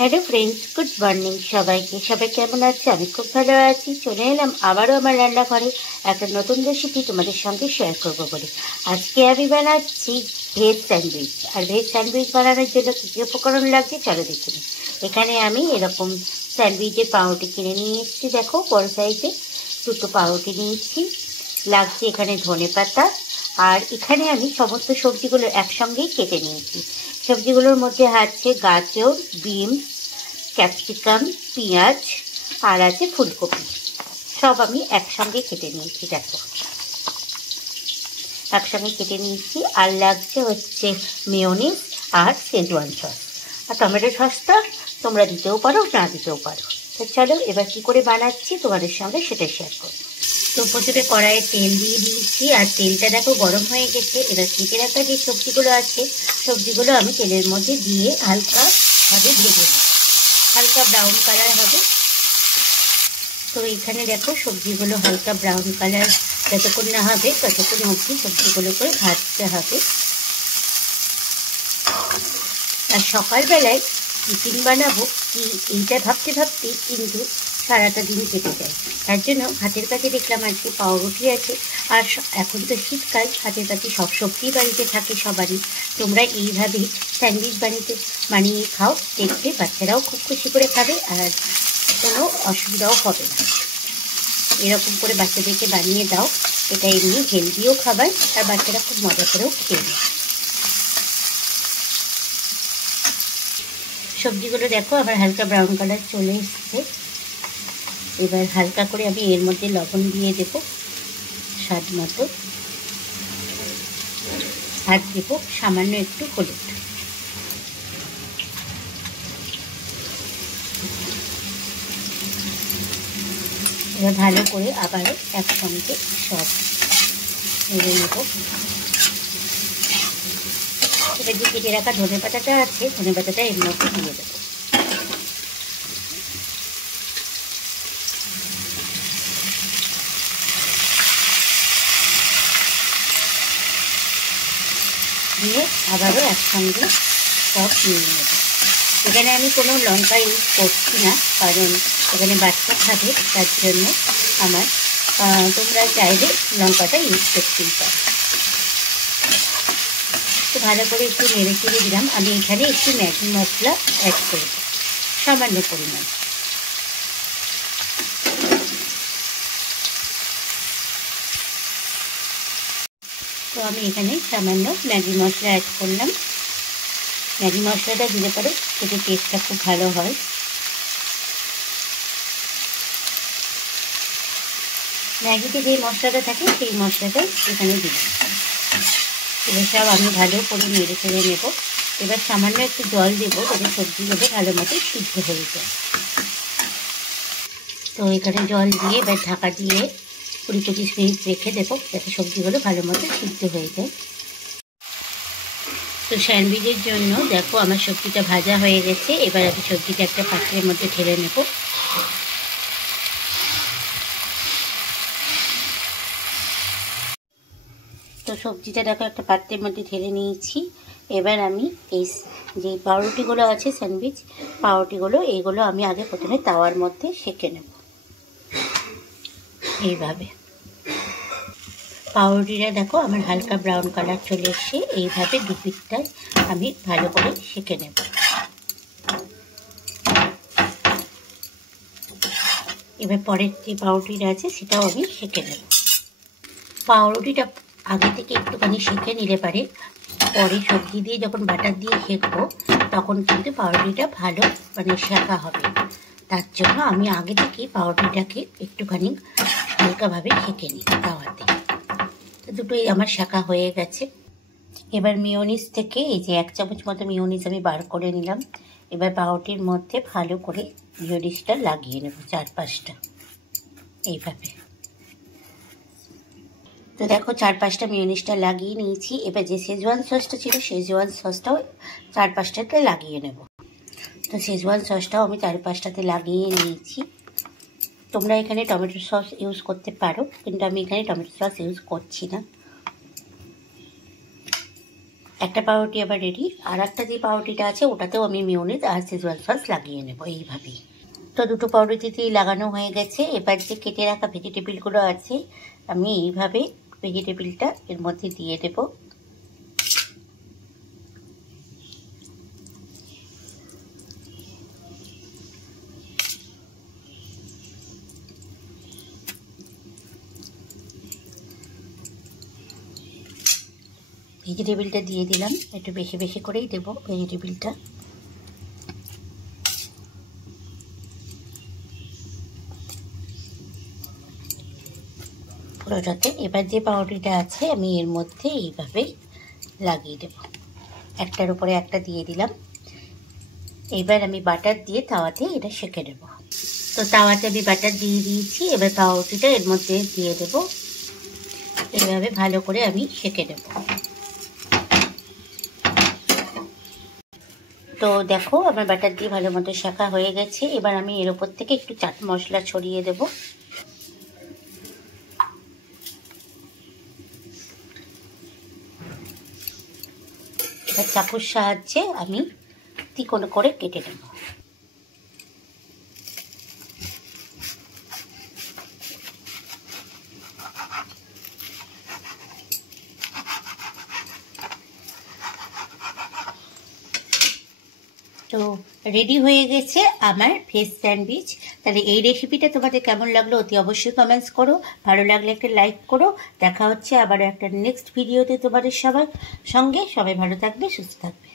Hello friends, good morning সবাইকে। সবাই কেমন আছে? আমি খুব ভালো আছি। চলে এলাম আবারও আমার রান্নাঘরে একটা নতুন রেসিপি তোমাদের সঙ্গে শেয়ার করব বলে। আজকে আমি বানাচ্ছি ভেজ স্যান্ডউইচ। আর ভেজ স্যান্ডউইচ বানানোর জন্য কী কী উপকরণ লাগছে চলো দেখে নিই। এখানে আমি এরকম স্যান্ডউইচের পাউরুটি কিনে নিয়ে এসেছি, দেখো বড় সাইজে দুটো পাউরুটি নিয়েছি। লাগছে এখানে ধনেপাতা, আর এখানে আমি সমস্ত সবজিগুলো একসঙ্গেই কেটে নিয়েছি। সবজিগুলোর মধ্যে আছে গাজর, বিনস, ক্যাপসিকাম, পেঁয়াজ আর আছে ফুলকপি। সব আমি একসঙ্গে কেটে নিয়েছি, দেখো একসঙ্গে কেটে নিয়েছি। আর লাগছে হচ্ছে মেয়োনিজ আর শেজওয়ান সস। আর টমেটো সসটা তোমরা দিতেও পারো, না দিতেও পারো। তো চলো এবার কী করে বানাচ্ছি তোমাদের সঙ্গে সেটা শেয়ার করবো। তো প্রথমে কড়াইয়ে তেল দিয়ে দিয়েছি, আর তেলটা দেখো গরম হয়ে গেছে। এবার কেটে রাখা যে সবজিগুলো আছে সবজিগুলো আমি তেলের মধ্যে দিয়ে হালকাভাবে ভেজে নেব, হালকা ব্রাউন কালার হবে। তো এখানে দেখো সবজিগুলো হালকা ব্রাউন কালার যতক্ষণ না হবে ততক্ষণ অবধি সবজিগুলোকে ভাজতে হবে। আর সকালবেলায় টিফিন বানাবো কি এইটা ভাবতে ভাবতেই কিন্তু সারাটা দিন কেটে যায়। তার জন্য হাতের কাছে দেখলাম আজকে পাউরুটি আছে। আর এখন তো শীতকাল, হাতের কাছে সব সবজি বাড়িতে থাকে সবারই। তোমরা এইভাবেই স্যান্ডউইচ বানিয়ে খাও, দেখবে বাচ্চারাও খুব খুশি করে খাবে আর কোনো অসুবিধাও হবে না। এরকম করে বাচ্চাদেরকে বানিয়ে দাও, এটা এমনি হেলদিও খাবার আর বাচ্চারা খুব মজা করেও খেয়ে নেয়। সবজিগুলো দেখো আবার হালকা ব্রাউন কালার চলে এসছে। এবার হালকা করে আমি এর মধ্যে লবণ দিয়ে দেব স্বাদ মতো, আর দেব সামান্য একটু হলুদ। এবার ভালো করে আবারও একসঙ্গে সব নেড়ে নেব। এবার যে কেটে রাখা ধনেপাতাটা আছে ধনেপাতাটা এর মধ্যে দিয়ে দেবো। দিয়ে আবারও একসঙ্গে সব নিয়ে নেব। এখানে আমি কোনো লঙ্কা ইউজ করছি না, কারণ এখানে বাচ্চা খাবে, তার জন্য তোমরা চাইলে লঙ্কাটা ইউজ করতেই পারো। তো ভালো করে একটু নেড়ে চেড়ে দিলাম। আমি এখানে একটু ম্যাগি মশলা অ্যাড করব সামান্য পরিমাণ। তো আমি এখানে সামান্য ম্যাগি মশলা অ্যাড করলাম। ম্যাগি মশলাটা দিলে পরে খেতে টেস্টটা খুব ভালো হয়। ম্যাগিতে যে মশলাটা থাকে সেই মশলাটাই এখানে দিলাম। এবার সব আমি ভালো করে নেড়ে চেড়ে নেব। এবার সামান্য একটু জল দেবো যাতে সবজিগুলো ভালো মতো সিদ্ধ হয়ে যায়। তো এখানে জল দিয়ে এবার ঢাকা দিয়ে 20-25 মিনিট রেখে দেবো যাতে সবজিগুলো ভালো মতো সিদ্ধ হয়ে যায়। তো স্যান্ডউইচের জন্য দেখো আমার সবজিটা ভাজা হয়ে গেছে। এবার আমি সবজিটা একটা পাত্রের মধ্যে ঢেলে নেব। তো সবজিটা দেখো একটা পাত্রের মধ্যে ঢেলে নিয়েছি। এবার আমি এই যে পাউরুটিগুলো আছে স্যান্ডউইচ পাউরুটিগুলো, এইগুলো আমি আগে প্রথমে তাওয়ার মধ্যে সেঁকে নেব। এইভাবে পাউরুটিটা দেখো আমার হালকা ব্রাউন কালার চলে এসছে। এইভাবে দু পিঠটায় আমি ভালো করে সেঁকে নেব। এবার পরের যে পাউরুটিটা আছে সেটাও আমি সেঁকে নেব। পাউরুটিটা আগে থেকে একটুখানি সেঁকে নিলে পারে পরে সবজি দিয়ে যখন বাটার দিয়ে সেঁকবো তখন কিন্তু পাউরুটিটা ভালো সেঁকা হবে। তার জন্য আমি আগে থেকে পাউরুটিটাকে একটুখানি হালকাভাবে সেঁকে নিই তাওয়াতে। তো দুটোই আমার সেঁকা হয়ে গেছে। এবার মেয়োনিজ থেকে এই যে 1 চামচ মতো মেয়োনিজ আমি বার করে নিলাম। এবার পাউরুটির মধ্যে ভালো করে মেয়োনিজটা লাগিয়ে নেব 4-5টা এইভাবে। তো দেখো 4-5টা মেয়োনিজটা লাগিয়ে নিয়েছি। এবার যে শেজওয়ান সসটা ছিল শেজওয়ান সসটাও 4-5টাতে লাগিয়ে নেব। তো শেজওয়ান সসটাও আমি 4-5টাতে লাগিয়ে নিয়েছি। তোমরা এখানে টমেটো সস ইউজ করতে পারো, কিন্তু আমি এখানে টমেটো সস ইউজ করছি না। একটা পাউরুটি আবার রেডি। আর একটা যে পাউরুটিটা আছে ওটাতেও আমি মিউনিজ আর শেজওয়ান সস লাগিয়ে নেব এইভাবেই। তো দুটো পাউরুটিতেই লাগানো হয়ে গেছে। এবার যে কেটে রাখা ভেজিটেবিলগুলো আছে আমি এইভাবে ভেজিটেবিলটা এর মধ্যে দিয়ে দেব। ভেজিটেবিলটা দিয়ে দিলাম, একটু বেশি বেশি করেই দেব ভেজিটেবিলটা। পুরোটাতে। এবার যে পাউরুটিটা আছে আমি এর মধ্যে এইভাবে লাগিয়ে দেব, একটার উপরে একটা দিয়ে দিলাম। এবার আমি বাটার দিয়ে তাওয়াতে এটা সেঁকে নেব। তো তাওয়াতে আমি বাটার দিয়ে দিয়েছি, এবার পাউরুটিটা এর মধ্যে দিয়ে দেব। এইভাবে ভালো করে আমি সেঁকে নেব। তো দেখো আমার বাটার দিয়ে ভালো মতো শেখা হয়ে গেছে। এবার আমি এর ওপর থেকে একটু চাট মশলা ছড়িয়ে দেব। এবার চাকুর সাহায্যে আমি তিকোণ করে কেটে নেব। তো রেডি হয়ে গেছে আমার ভেজ স্যান্ডউইচ। তাহলে এই রেসিপিটা তোমাদের কেমন লাগলো অতি অবশ্যই কমেন্টস করো। ভালো লাগলে একটা লাইক করো। দেখা হচ্ছে আবার একটা নেক্সট ভিডিওতে তোমাদের সবার সঙ্গে। সবাই ভালো থাকবে, সুস্থ থাকবে।